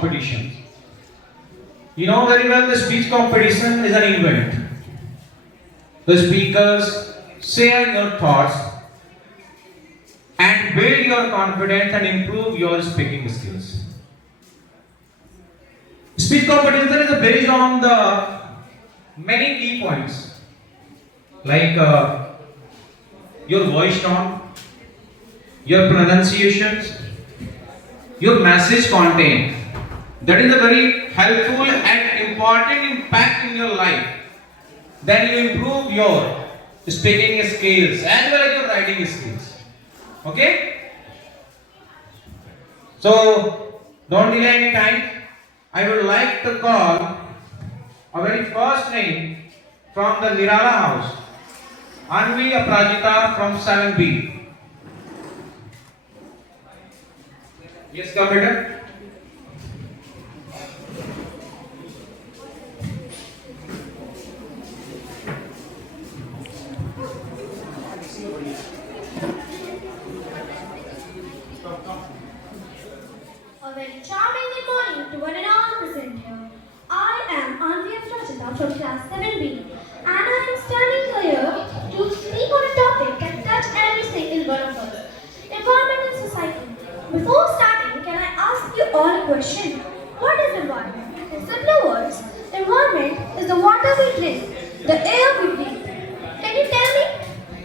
competitions. You know very well the speech competition is an event. The speakers share your thoughts and build your confidence and improve your speaking skills. Speech competition is based on the many key points like your voice tone, your pronunciations, your message content. That is a very helpful and important impact in your life. Then you improve your speaking skills as well as your writing skills. Okay? So don't delay any time. I would like to call a very first name from the Nirala house. Anvi Aprajita from 7B. Yes, come better. A very charming good morning to one and all present here. I am Anvia Prajita from class 7B and I am standing here to speak on a topic that touches every single one of us. Environment and society. Before starting, can I ask you all a question? What is environment? In simpler words, environment is the water we drink, the air we breathe. Can you tell me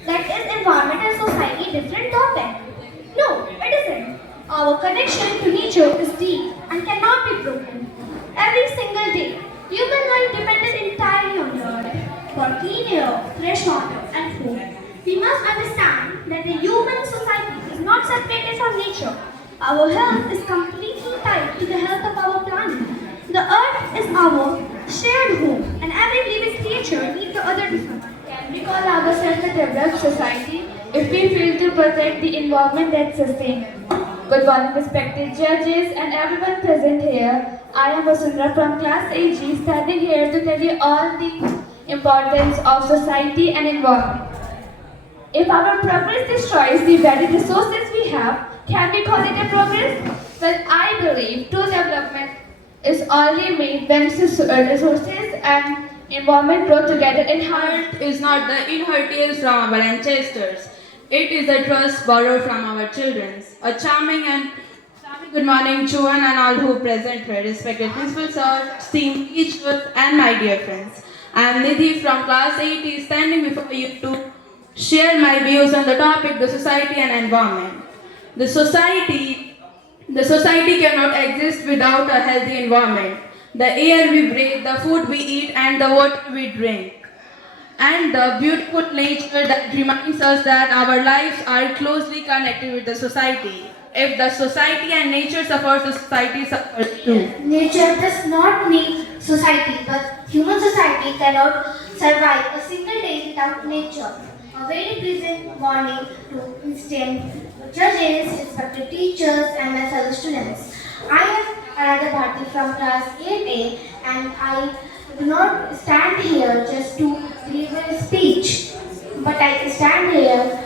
that is environment and society different topic? No, it isn't. Our connection to nature is deep and cannot be broken. Every single day, human life depends entirely on the earth for clean air, fresh water, and food. We must understand that the human society is not separated from nature. Our health is completely tied to the health of our planet. The earth is our shared home, and every living creature needs the other to survive. Can we call ourselves a developed society if we fail to protect the environment that sustains it? Good morning, respected judges and everyone present here. I am Vasundhara from class AG, standing here to tell you all the importance of society and environment. If our progress destroys the very resources we have, can we call it a progress? Well, I believe true development is only made when resources and environment grow together in harmony. Earth is not the inheritance from our ancestors. It is a trust borrowed from our children. A charming good morning to one and all who present here, respected principal sir, esteemed teachers, and my dear friends. I am Nidhi from class 8, standing before you to share my views on the topic the society and environment. The society, the society cannot exist without a healthy environment. The air we breathe, the food we eat, and the water we drink and the beautiful nature that reminds us that our lives are closely connected with the society. If the society and nature suffers, the society suffers too. Nature does not need society, but human society cannot survive a single day without nature. A very pleasant morning to esteemed judges, respected teachers, and my fellow students. I am Ananda Bharti from class 8A, and I do not stand here just to deliver a speech, but I stand here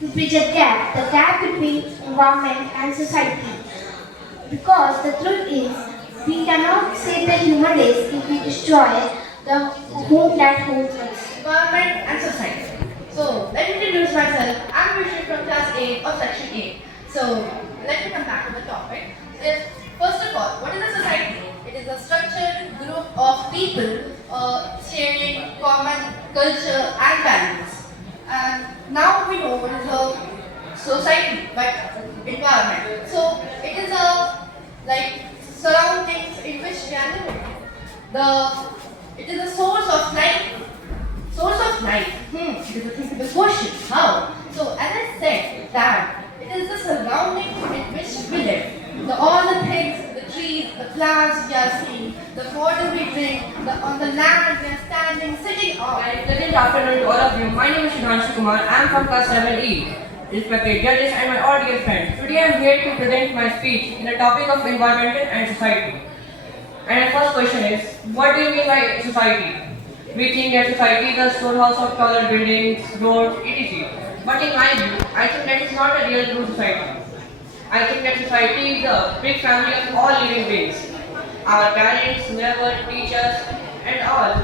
to bridge a gap, the gap between environment and society. Because the truth is, we cannot save the human race if we destroy the home that holds us. Environment and society. So, let me introduce myself. I'm Vishnu from class 8 of section 8. So, let me come back to the topic. First of all, what is a society? It is a structured group of people sharing common culture and values. And now we know what is a society, but environment. So, it is a like surroundings in which we are living. It is a source of life. Source of life. It is a thinkable question. How? So, as I said, that it is the surrounding in which we live. All the things, the trees, the plants we are seeing, the water we drink, on the land we are standing, sitting on. Good afternoon to all of you. My name is Shubhanshu Kumar. I am from class 7E. Respected judges and my audience friends. Today I am here to present my speech in the topic of environment and society. And the first question is, what do you mean by society? We think that society is a storehouse of taller buildings, roads, etc. But in my view, I think that is not a real true society. I think that society is a big family of all living beings. Our parents, neighbors, teachers, and all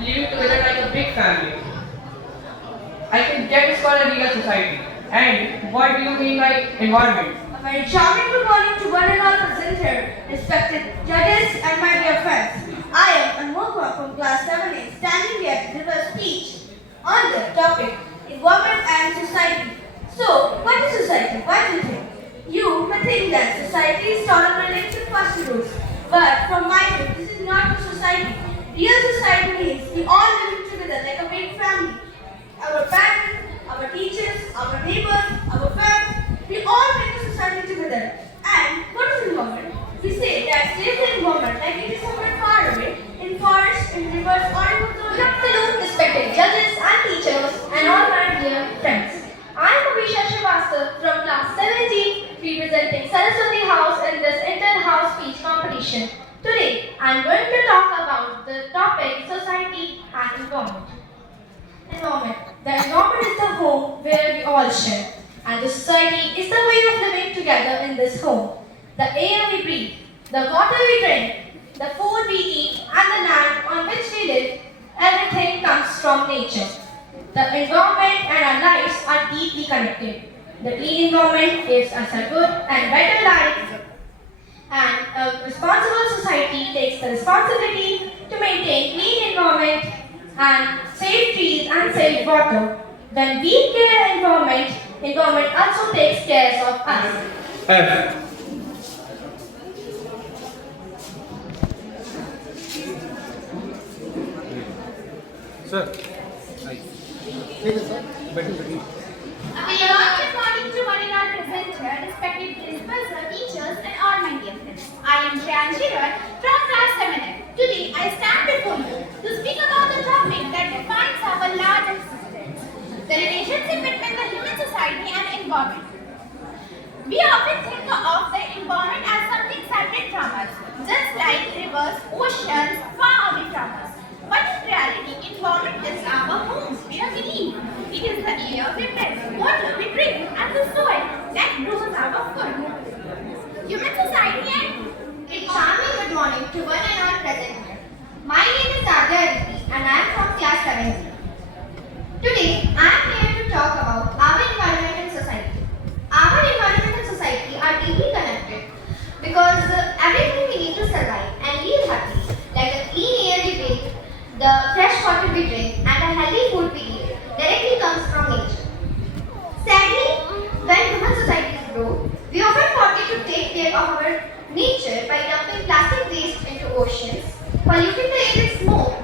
living together like a big family. I think that is called a real society. And what do you mean by environment? A very charming good morning to one and all present here, respected judges and my dear friends. I am Anmol from class 7A, standing here to give a speech on the topic environment and society. So, what is society? What do you think? You may think that society is tolerated to first rules, but from my view, this is not a society. Real society means we all living together like a big family. Our parents, our teachers, our neighbors, our friends, we all make a society together. And what is environment? We say that save the environment like it is somewhere far away, in forests, in rivers, or in the Good afternoon, respected judges and teachers and all my dear friends. I am Abhisha Srivastava from class 7G, representing Saraswati House in this inter-house speech competition. Today, I am going to talk about the topic society and environment. Environment. The environment is the home where we all share, and the society is the way of living together in this home. The air we breathe, the water we drink, the food we eat, and the land on which we live, everything comes from nature. The environment and our lives are deeply connected. The clean environment gives us a good and better life, and a responsible society takes the responsibility to maintain clean environment and save trees and save water. When we care environment, environment also takes care of us. F. Sir. A very good morning to one and all present here, respected principals, teachers, and all my dear friends. I am Priyanshi Roy from class 7F. Today, I stand before you to speak about the topic that defines our large existence: the relationship between the human society and environment. We often think of the environment as something separate from us, just like rivers, oceans, far away from us. But in reality, environment is our home where we live. It is the air we breathe, water we drink, and the soil that grows our food. Human society and a charming good morning to one and all present here. My name is Adya Aditi and I am from class 7. Today, I am here to talk about our environment and society. Our environment and society are deeply connected because everything we need to survive and live happily, like the clean air we breathe, the fresh water we drink, and the healthy food we eat, directly comes from nature. Sadly, when human societies grow, we often forget to take care of our nature by dumping plastic waste into oceans, polluting the air with smoke,